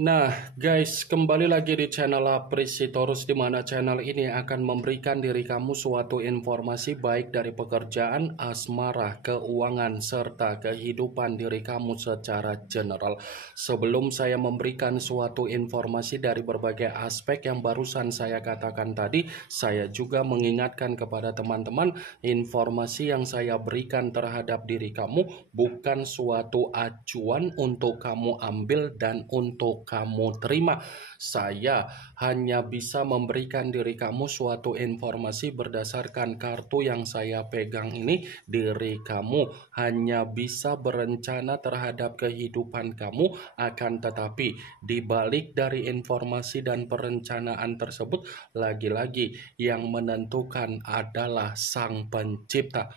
Nah, guys, kembali lagi di channel Apresitorus, di mana channel ini akan memberikan diri kamu suatu informasi baik dari pekerjaan, asmara, keuangan, serta kehidupan diri kamu secara general. Sebelum saya memberikan suatu informasi dari berbagai aspek yang barusan saya katakan tadi, saya juga mengingatkan kepada teman-teman, informasi yang saya berikan terhadap diri kamu bukan suatu acuan untuk kamu ambil dan untuk kamu terima. Saya hanya bisa memberikan diri kamu suatu informasi berdasarkan kartu yang saya pegang ini. Diri kamu hanya bisa berencana terhadap kehidupan kamu, akan tetapi dibalik dari informasi dan perencanaan tersebut, lagi-lagi yang menentukan adalah Sang Pencipta.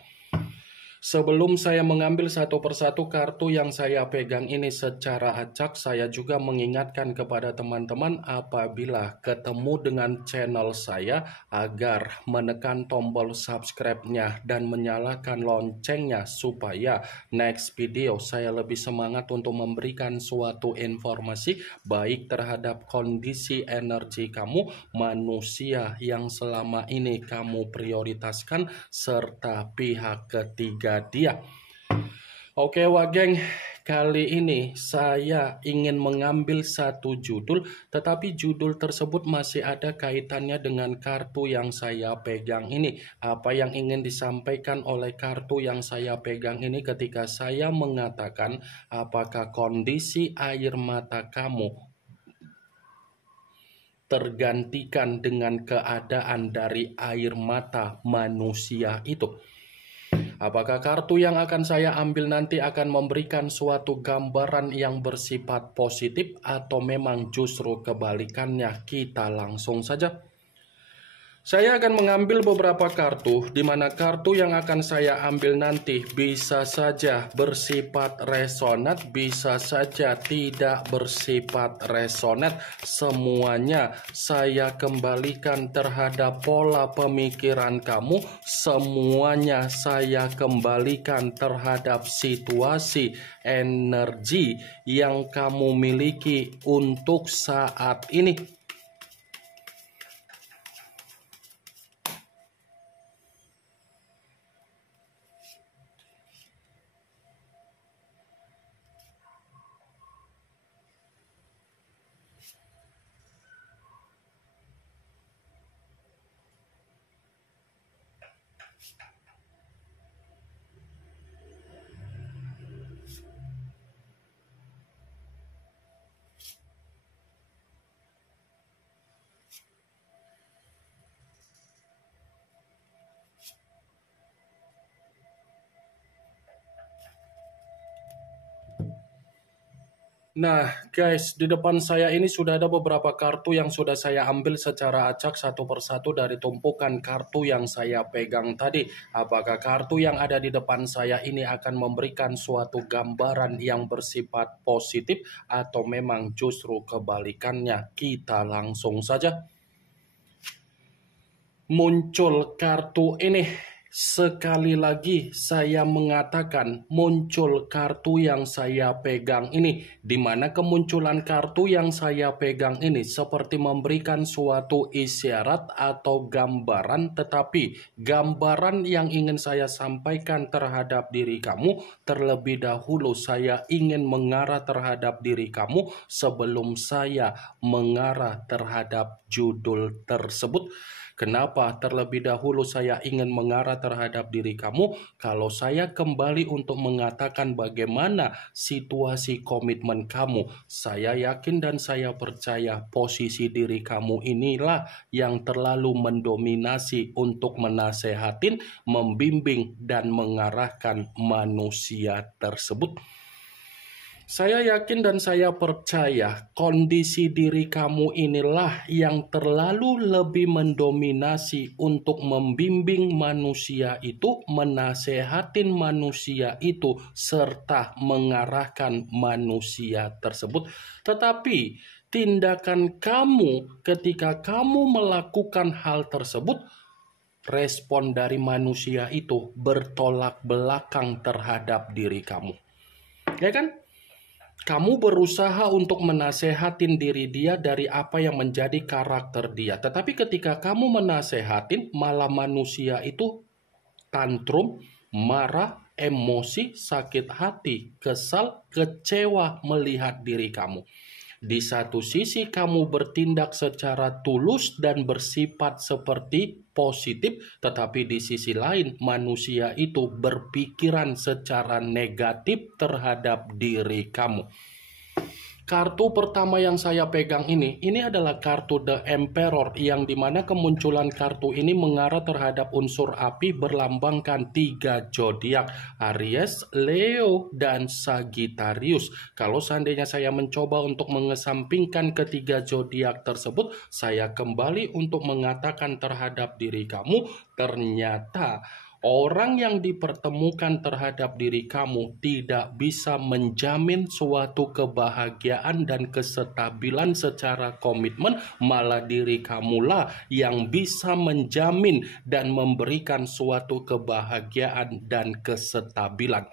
Sebelum saya mengambil satu persatu kartu yang saya pegang ini secara acak, saya juga mengingatkan kepada teman-teman apabila ketemu dengan channel saya agar menekan tombol subscribe-nya dan menyalakan loncengnya supaya next video saya lebih semangat untuk memberikan suatu informasi baik terhadap kondisi energi kamu, manusia yang selama ini kamu prioritaskan, serta pihak ketiga dia. Oke geng, kali ini saya ingin mengambil satu judul, tetapi judul tersebut masih ada kaitannya dengan kartu yang saya pegang ini. Apa yang ingin disampaikan oleh kartu yang saya pegang ini ketika saya mengatakan apakah kondisi air mata kamu tergantikan dengan keadaan dari air mata manusia itu. Apakah kartu yang akan saya ambil nanti akan memberikan suatu gambaran yang bersifat positif atau memang justru kebalikannya? Kita langsung saja. Saya akan mengambil beberapa kartu, di mana kartu yang akan saya ambil nanti bisa saja bersifat resonat, bisa saja tidak bersifat resonat. Semuanya saya kembalikan terhadap pola pemikiran kamu, semuanya saya kembalikan terhadap situasi energi yang kamu miliki untuk saat ini. Nah guys, di depan saya ini sudah ada beberapa kartu yang sudah saya ambil secara acak satu persatu dari tumpukan kartu yang saya pegang tadi. Apakah kartu yang ada di depan saya ini akan memberikan suatu gambaran yang bersifat positif atau memang justru kebalikannya? Kita langsung saja. Muncul kartu ini. Sekali lagi saya mengatakan muncul kartu yang saya pegang ini, di mana kemunculan kartu yang saya pegang ini seperti memberikan suatu isyarat atau gambaran, tetapi gambaran yang ingin saya sampaikan terhadap diri kamu, terlebih dahulu saya ingin mengarah terhadap diri kamu sebelum saya mengarah terhadap judul tersebut. Kenapa terlebih dahulu saya ingin mengarah terhadap diri kamu? Kalau saya kembali untuk mengatakan bagaimana situasi komitmen kamu, saya yakin dan saya percaya posisi diri kamu inilah yang terlalu mendominasi untuk menasehatin, membimbing, dan mengarahkan manusia tersebut. Saya yakin dan saya percaya kondisi diri kamu inilah yang terlalu lebih mendominasi untuk membimbing manusia itu, menasehatin manusia itu, serta mengarahkan manusia tersebut. Tetapi tindakan kamu ketika kamu melakukan hal tersebut, respon dari manusia itu bertolak belakang terhadap diri kamu. Ya kan? Kamu berusaha untuk menasehatin diri dia dari apa yang menjadi karakter dia. Tetapi ketika kamu menasehatin, malah manusia itu tantrum, marah, emosi, sakit hati, kesal, kecewa melihat diri kamu. Di satu sisi kamu bertindak secara tulus dan bersifat seperti positif, tetapi di sisi lain manusia itu berpikiran secara negatif terhadap diri kamu. Kartu pertama yang saya pegang ini adalah kartu The Emperor, yang dimana kemunculan kartu ini mengarah terhadap unsur api berlambangkan 3 zodiak, Aries, Leo, dan Sagittarius. Kalau seandainya saya mencoba untuk mengesampingkan ketiga zodiak tersebut, saya kembali untuk mengatakan terhadap diri kamu, ternyata orang yang dipertemukan terhadap diri kamu tidak bisa menjamin suatu kebahagiaan dan kestabilan secara komitmen, malah diri kamulah yang bisa menjamin dan memberikan suatu kebahagiaan dan kestabilan.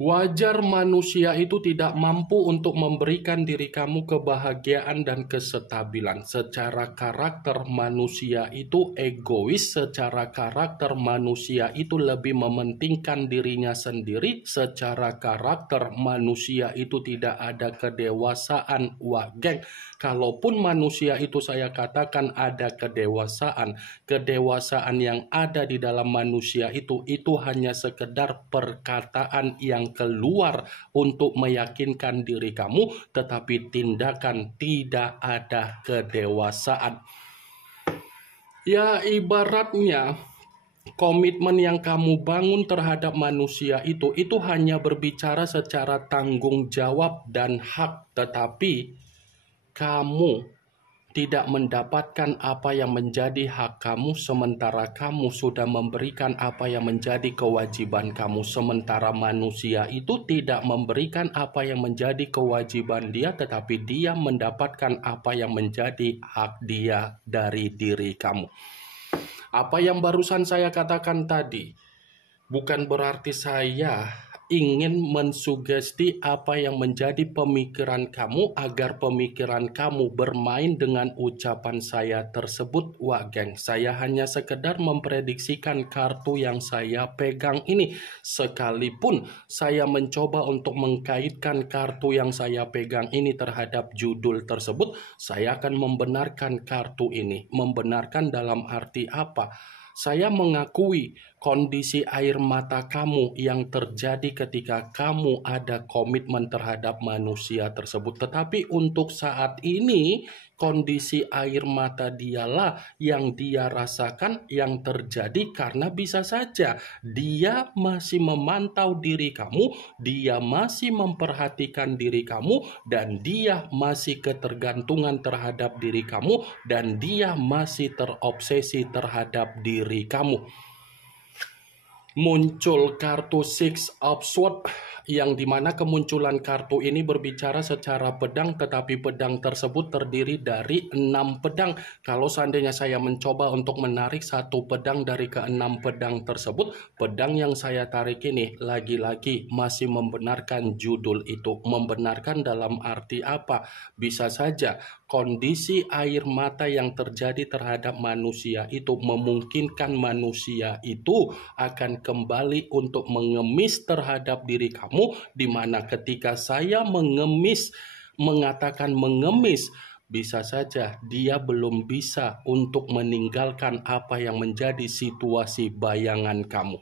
Wajar manusia itu tidak mampu untuk memberikan diri kamu kebahagiaan dan kestabilan. Secara karakter manusia itu egois, secara karakter manusia itu lebih mementingkan dirinya sendiri, secara karakter manusia itu tidak ada kedewasaan. Wah geng, kalaupun manusia itu saya katakan ada kedewasaan yang ada di dalam manusia itu hanya sekedar perkataan yang keluar untuk meyakinkan diri kamu, tetapi tindakan tidak ada kedewasaan. Ya, ibaratnya komitmen yang kamu bangun terhadap manusia itu hanya berbicara secara tanggung jawab dan hak, tetapi kamu tidak mendapatkan apa yang menjadi hak kamu, sementara kamu sudah memberikan apa yang menjadi kewajiban kamu. Sementara manusia itu tidak memberikan apa yang menjadi kewajiban dia, tetapi dia mendapatkan apa yang menjadi hak dia dari diri kamu. Apa yang barusan saya katakan tadi bukan berarti saya ingin mensugesti apa yang menjadi pemikiran kamu agar pemikiran kamu bermain dengan ucapan saya tersebut. Wah geng, saya hanya sekedar memprediksikan kartu yang saya pegang ini. Sekalipun saya mencoba untuk mengkaitkan kartu yang saya pegang ini terhadap judul tersebut, saya akan membenarkan kartu ini. Membenarkan dalam arti apa? Saya mengakui kondisi air mata kamu yang terjadi ketika kamu ada komitmen terhadap manusia tersebut. Tetapi untuk saat ini, kondisi air mata dialah yang dia rasakan yang terjadi karena bisa saja dia masih memantau diri kamu, dia masih memperhatikan diri kamu, dan dia masih ketergantungan terhadap diri kamu, dan dia masih terobsesi terhadap diri kamu. Muncul kartu Six of Swords, yang dimana kemunculan kartu ini berbicara secara pedang, tetapi pedang tersebut terdiri dari 6 pedang. Kalau seandainya saya mencoba untuk menarik satu pedang dari ke-6 pedang tersebut, pedang yang saya tarik ini lagi-lagi masih membenarkan judul itu. Membenarkan dalam arti apa? Bisa saja kondisi air mata yang terjadi terhadap manusia itu memungkinkan manusia itu akan kembali untuk mengemis terhadap diri kamu, di mana ketika saya mengatakan mengemis, bisa saja dia belum bisa untuk meninggalkan apa yang menjadi situasi bayangan kamu.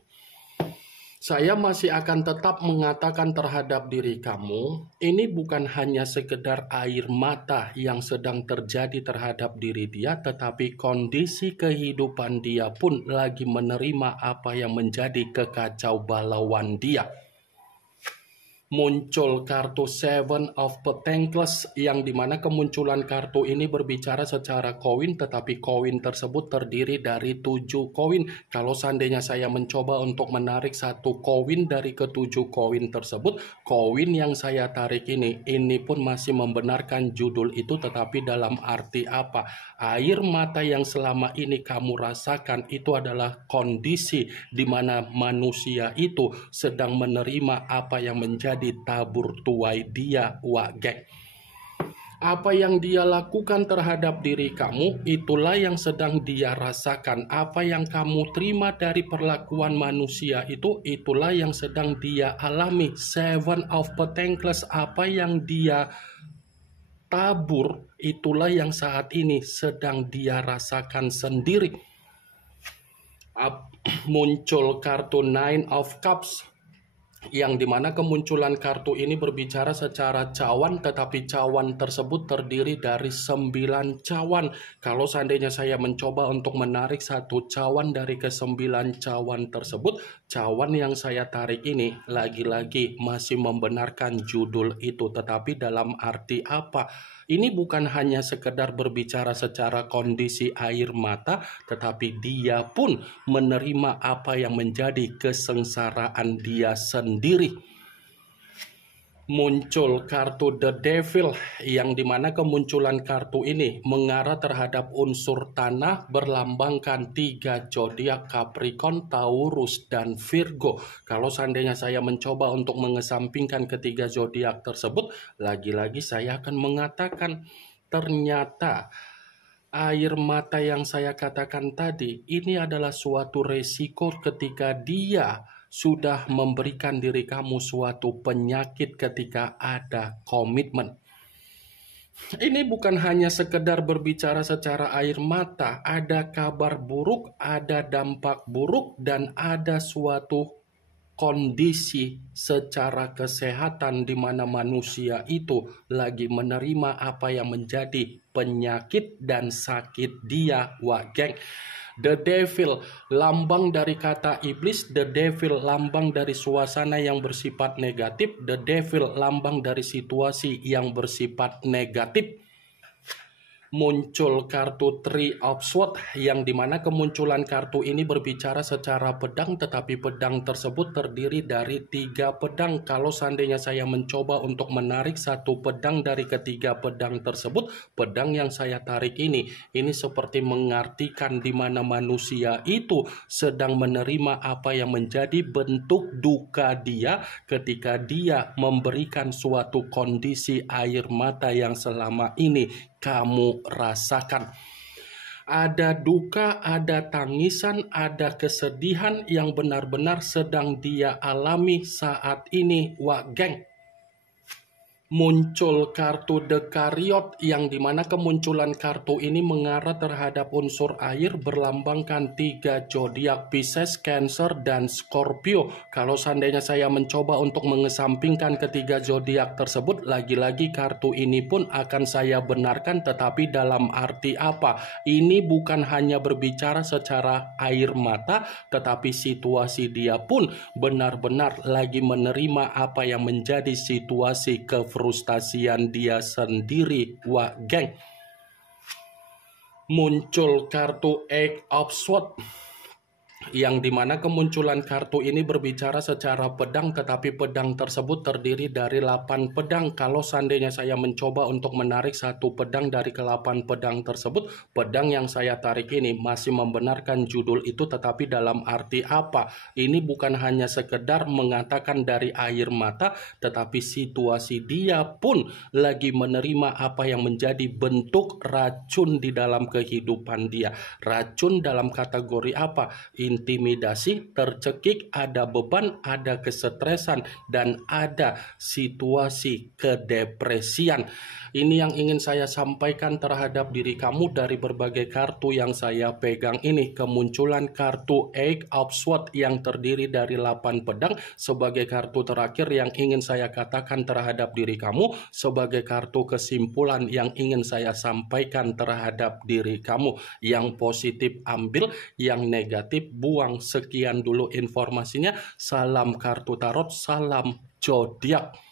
Saya masih akan tetap mengatakan terhadap diri kamu, ini bukan hanya sekedar air mata yang sedang terjadi terhadap diri dia, tetapi kondisi kehidupan dia pun lagi menerima apa yang menjadi kekacau balauan dia. Muncul kartu Seven of Pentacles, yang dimana kemunculan kartu ini berbicara secara koin, tetapi koin tersebut terdiri dari 7 koin. Kalau seandainya saya mencoba untuk menarik satu koin dari ke-7 koin tersebut, koin yang saya tarik ini pun masih membenarkan judul itu, tetapi dalam arti apa? Air mata yang selama ini kamu rasakan itu adalah kondisi di mana manusia itu sedang menerima apa yang menjadi menjadi tabur tuai dia, wak geng. Apa yang dia lakukan terhadap diri kamu, itulah yang sedang dia rasakan. Apa yang kamu terima dari perlakuan manusia itu, itulah yang sedang dia alami. Seven of Pentacles, apa yang dia tabur, itulah yang saat ini sedang dia rasakan sendiri. Muncul kartu Nine of Cups, yang dimana kemunculan kartu ini berbicara secara cawan, tetapi cawan tersebut terdiri dari 9 cawan. Kalau seandainya saya mencoba untuk menarik satu cawan dari ke-9 cawan tersebut, cawan yang saya tarik ini lagi-lagi masih membenarkan judul itu. Tetapi dalam arti apa? Ini bukan hanya sekedar berbicara secara kondisi air mata, tetapi dia pun menerima apa yang menjadi kesengsaraan dia sendiri. Muncul kartu The Devil, yang dimana kemunculan kartu ini mengarah terhadap unsur tanah, berlambangkan 3 zodiak Capricorn, Taurus, dan Virgo. Kalau seandainya saya mencoba untuk mengesampingkan ketiga zodiak tersebut, lagi-lagi saya akan mengatakan ternyata air mata yang saya katakan tadi ini adalah suatu resiko ketika dia sudah memberikan diri kamu suatu penyakit ketika ada komitmen. Ini bukan hanya sekedar berbicara secara air mata, ada kabar buruk, ada dampak buruk, dan ada suatu kondisi secara kesehatan di mana manusia itu lagi menerima apa yang menjadi penyakit dan sakit dia, wak geng. The Devil, lambang dari kata iblis. The Devil, lambang dari suasana yang bersifat negatif. The Devil, lambang dari situasi yang bersifat negatif. Muncul kartu Three of Swords, yang dimana kemunculan kartu ini berbicara secara pedang, tetapi pedang tersebut terdiri dari 3 pedang. Kalau seandainya saya mencoba untuk menarik satu pedang dari ketiga pedang tersebut, pedang yang saya tarik ini seperti mengartikan di mana manusia itu sedang menerima apa yang menjadi bentuk duka dia ketika dia memberikan suatu kondisi air mata yang selama ini kamu rasakan. Ada duka, ada tangisan, ada kesedihan yang benar-benar sedang dia alami saat ini, wak geng. Muncul kartu The Chariot, yang dimana kemunculan kartu ini mengarah terhadap unsur air, berlambangkan 3 zodiak Pisces, Cancer, dan Scorpio. Kalau seandainya saya mencoba untuk mengesampingkan ketiga zodiak tersebut, lagi-lagi kartu ini pun akan saya benarkan, tetapi dalam arti apa? Ini bukan hanya berbicara secara air mata, tetapi situasi dia pun benar-benar lagi menerima apa yang menjadi situasi frustasian dia sendiri, wak geng. Muncul kartu Eight of Swords, yang dimana kemunculan kartu ini berbicara secara pedang, tetapi pedang tersebut terdiri dari 8 pedang. Kalau seandainya saya mencoba untuk menarik satu pedang dari ke-8 pedang tersebut, pedang yang saya tarik ini masih membenarkan judul itu, tetapi dalam arti apa? Ini bukan hanya sekedar mengatakan dari air mata, tetapi situasi dia pun lagi menerima apa yang menjadi bentuk racun di dalam kehidupan dia. Racun dalam kategori apa? Intimidasi, tercekik, ada beban, ada kesetresan, dan ada situasi kedepresian. Ini yang ingin saya sampaikan terhadap diri kamu dari berbagai kartu yang saya pegang ini. Kemunculan kartu Eight of Swords yang terdiri dari 8 pedang sebagai kartu terakhir yang ingin saya katakan terhadap diri kamu, sebagai kartu kesimpulan yang ingin saya sampaikan terhadap diri kamu. Yang positif ambil, yang negatif buang. Sekian dulu informasinya. Salam kartu tarot, salam zodiak.